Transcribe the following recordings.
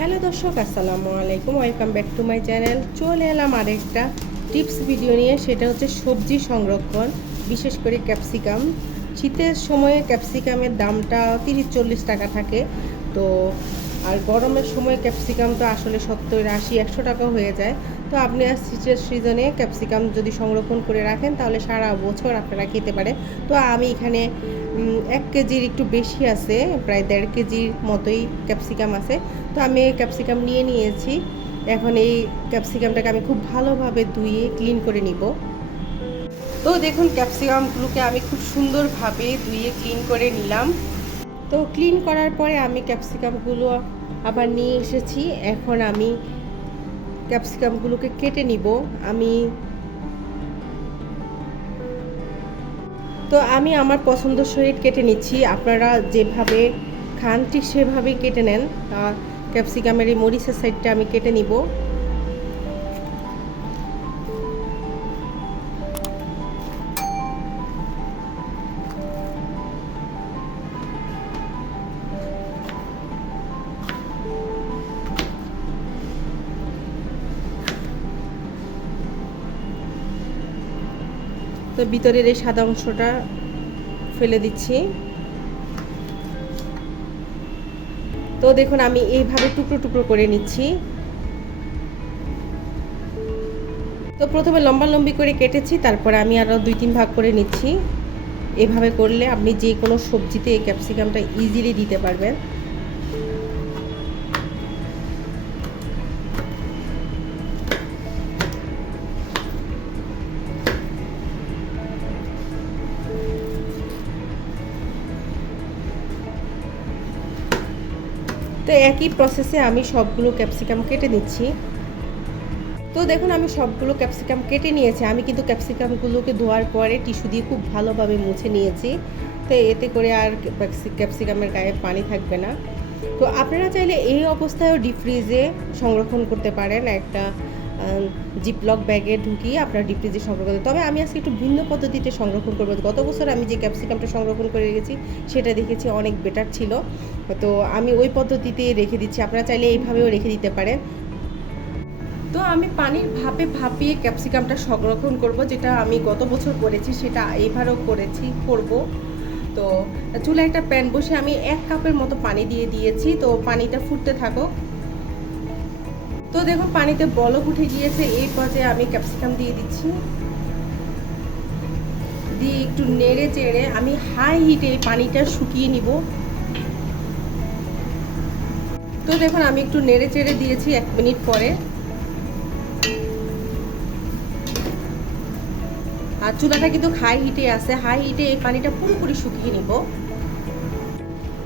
Hello দর্শক, আসসালামু আলাইকুম। Welcome back to my channel. চলে এলাম আরেকটা টিপস ভিডিও নিয়ে। সেটা হচ্ছে সবজি সংরক্ষণ, বিশেষ করে ক্যাপসিকাম। শীতের সময়ে ক্যাপসিকামের দামটা 30-40 টাকা থাকে। তো আর গরমের সময় ক্যাপসিকাম তো আসলে 70-80-100 টাকা হয়ে যায়। তো আপনি আর শীতের সিজনে ক্যাপসিকাম যদি সংরক্ষণ করে রাখেন তাহলে সারা বছর আপনারা খেতে পারেন। তো আমি এখানে 1 কেজির একটু বেশি আছে, প্রায় 1.5 কেজির মতোই ক্যাপসিকাম আছে। তো আমি ক্যাপসিকাম নিয়ে নিয়েছি। এখন এই ক্যাপসিকামটাকে আমি খুব ভালোভাবে ধুয়ে ক্লিন করে নিব। তো দেখুন, ক্যাপসিকামগুলোকে আমি খুব সুন্দরভাবে ধুয়ে ক্লিন করে নিলাম। তো ক্লিন করার পরে আমি ক্যাপসিকামগুলো আবার নিয়ে এসেছি। এখন আমি ক্যাপসিকামগুলোকে কেটে নিব। আমি আমার পছন্দসই কেটে নিচ্ছি। আপনারা যেভাবে খান ঠিক সেভাবেই কেটে নেন। ক্যাপসিকামের এই মরিচের সাইডটা আমি কেটে নিব। তো ভিতরের এই সাদা অংশটা ফেলে দিচ্ছি। তো দেখুন, আমি এইভাবে টুকরো টুকরো করে নিচ্ছি। তো প্রথমে লম্বালম্বি করে কেটেছি, তারপরে আমি আরও 2-3 ভাগ করে নিচ্ছি। এভাবে করলে আপনি যে কোনো সবজিতে এই ক্যাপসিকামটা ইজিলি দিতে পারবেন। তো একই প্রসেসে আমি সবগুলো ক্যাপসিকাম কেটে নিচ্ছি। তো দেখুন, আমি সবগুলো ক্যাপসিকাম কেটে নিয়েছি। আমি কিন্তু ক্যাপসিকামগুলোকে ধোয়ার পরে টিস্যু দিয়ে খুব ভালোভাবে মুছে নিয়েছি। তো এতে করে আর ক্যাপসিকামের গায়ে পানি থাকবে না। তো আপনারা চাইলে এই অবস্থায়ও ডিপ ফ্রিজে সংরক্ষণ করতে পারেন। একটা জিপলক ব্যাগে ঢুকিয়ে আপনারা ডিপ ফ্রিজে সংরক্ষণ করতে। তবে আমি আজকে একটু ভিন্ন পদ্ধতিতে সংরক্ষণ করবো। গত বছর আমি যে ক্যাপসিকামটা সংরক্ষণ করে রেখেছি সেটা দেখেছি অনেক বেটার ছিল। তো আমি ওই পদ্ধতিতে রেখে দিচ্ছি। আপনারা চাইলে এইভাবেও রেখে দিতে পারেন। তো আমি পানির ভাপে ভাপিয়ে ক্যাপসিকামটা সংরক্ষণ করব, যেটা আমি গত বছর করেছি সেটা এবারও করব। তো চুলায় একটা প্যান বসে আমি 1 কাপের মতো পানি দিয়ে দিয়েছি। তো পানিটা ফুটতে থাকুক। তো দেখুন, পানিতে বলক উঠে গিয়েছে। এই পর্যায়ে আমি ক্যাপসিকাম দিয়ে দিচ্ছি। দিয়ে একটু নেড়ে চেড়ে আমি হাই হিটে এই পানিটা শুকিয়ে নিব। তো দেখুন, আমি একটু নেড়ে চেড়ে দিয়েছি 1 মিনিট পরে। আর চুলাটা কিন্তু হাই হিটে আছে। হাই হিটে এই পানিটা পুরোপুরি শুকিয়ে নিব।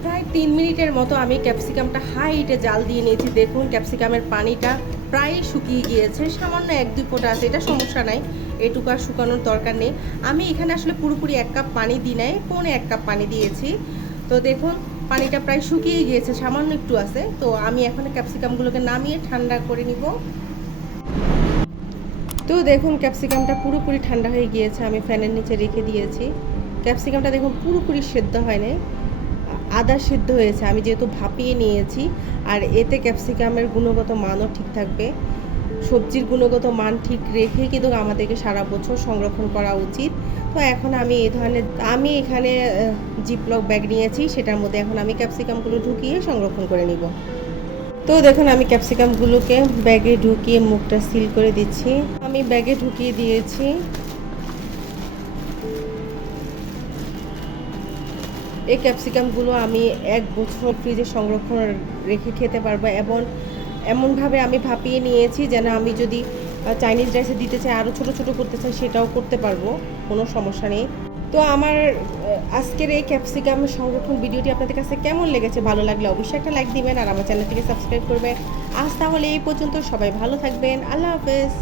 প্রায় 3 মিনিটের মতো আমি ক্যাপসিকামটা হাই হিটে জাল দিয়ে নিয়েছি। দেখুন, ক্যাপসিকামের পানিটা প্রায় শুকিয়ে গিয়েছে। সামান্য 1-2 ফোঁটা আছে, এটা সমস্যা নাই। এটুকু আর শুকানোর দরকার নেই। আমি এখানে আসলে পুরোপুরি 1 কাপ পানি দিই নাই, 1 কাপ পানি দিয়েছি। তো দেখুন, পানিটা প্রায় শুকিয়ে গিয়েছে, সামান্য একটু আছে। তো আমি এখন ক্যাপসিকামগুলোকে নামিয়ে ঠান্ডা করে নিব। তো দেখুন, ক্যাপসিকামটা পুরোপুরি ঠান্ডা হয়ে গিয়েছে। আমি ফ্যানের নিচে রেখে দিয়েছি। ক্যাপসিকামটা দেখুন পুরোপুরি সেদ্ধ হয় নাই, আধা সেদ্ধ হয়েছে। আমি যেহেতু ভাপিয়ে নিয়েছি, আর এতে ক্যাপসিকামের গুণগত মানও ঠিক থাকবে। সবজির গুণগত মান ঠিক রেখে কিন্তু আমাদেরকে সারা বছর সংরক্ষণ করা উচিত। তো এখন আমি আমি এখানে জিপলক ব্যাগ নিয়েছি, সেটার মধ্যে এখন আমি ক্যাপসিকামগুলো ঢুকিয়ে সংরক্ষণ করে নিব। তো দেখুন, আমি ক্যাপসিকামগুলোকে ব্যাগে ঢুকিয়ে মুখটা সিল করে দিচ্ছি। আমি ব্যাগে ঢুকিয়ে দিয়েছি। এই ক্যাপসিকামগুলো আমি 1 বছর ফ্রিজে সংরক্ষণ রেখে খেতে পারবো। এবং এমনভাবে আমি ভাপিয়ে নিয়েছি যেন আমি যদি চাইনিজ রাইসে দিতে চাই, আরও ছোটো ছোটো করতে চাই, সেটাও করতে পারবো, কোনো সমস্যা নেই। তো আমার আজকের এই ক্যাপসিকাম সংরক্ষণ ভিডিওটি আপনাদের কাছে কেমন লেগেছে? ভালো লাগলে অবশ্যই একটা লাইক দিবেন, আর আমার চ্যানেলটিকে সাবস্ক্রাইব করবেন। আজ তাহলে এই পর্যন্ত, সবাই ভালো থাকবেন। আল্লাহ হাফেজ।